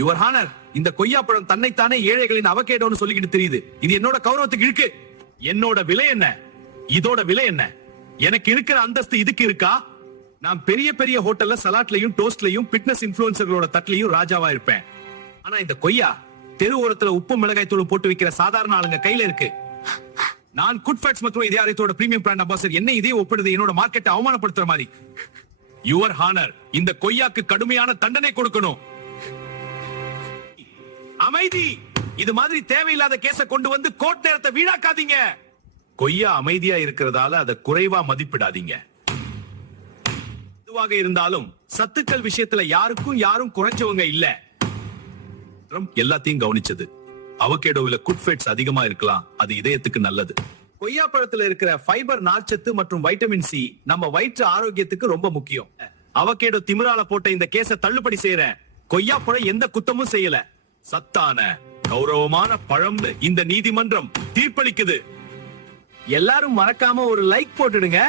Your honour, இந்த கொய்யாப்பழம் தன்னைத்தானே ஏழைகளின் அவகேடோன்னு சொல்லிக்கிட்டு தெரியுது. இது என்னோட கௌரவத்துக்கு இருக்கு. என்னோட விலை என்ன? இதோட விலை என்ன? எனக்கு இருக்கிற அந்தஸ்து இதுக்கு இருக்கா? நான் பெரிய பெரிய ஹோட்டல்ல சலாட்லயும் டோஸ்ட்லயும் பிட்னஸ் இன்ஃப்ளூயன்சர்களோட தட்டுலயும் ராஜாவா இருப்பேன். ஆனா இந்த கொய்யா தெரு ஓரத்துல உப்பு மிளகாய் தூள் போட்டு விக்கிற சாதாரண ஆளுங்க கையில இருக்கு. நான் குட்ஃபேட்ஸ் மற்றும் இதயாரத்தோட பிரீமியம் பிராண்ட் அம்பாசிடர். என்ன இதே ஒப்பிடுது என்னோட மார்க்கெட்டை அவமானப்படுத்துற மாதிரி. யுவர் ஹானர், இந்த கொய்யாக்கு கடுமையான தண்டனை கொடுக்கணும். அமைதி. இது மாதிரி தேவையில்லாத கேஸ கொண்டு வந்து கோர்ட் நேரத்தை வீணாக்காதீங்க. கொய்யா அமைதியா இருக்கிறதால அதை குறைவா மதிப்பிடாதீங்க. எதுவாக இருந்தாலும் சத்துக்கள் விஷயத்துல யாரும் குறைஞ்சவங்க இல்ல. எல்லாத்தையும் கவனிச்சது. அவகேடோவில குட்ஃபேட்ஸ் அதிகமா இருக்கலாம், அது இதயத்துக்கு நல்லது. கொய்யா பழத்துல இருக்கிற ஃபைபர், நார்ச்சத்து மற்றும் வைட்டமின் சி நம்ம வயிற்று ஆரோக்கியத்துக்கு ரொம்ப முக்கியம். அவகேடோ திமிரால போட்ட இந்த கேஸ தள்ளுபடி செய்யறேன். கொய்யா பழம் எந்த குத்தமும் செய்யல. சத்தான கௌரவமான பழம் இந்த நீதிமன்றம் தீர்ப்பளிக்குது. எல்லாரும் மறக்காம ஒரு லைக் போட்டுடுங்க.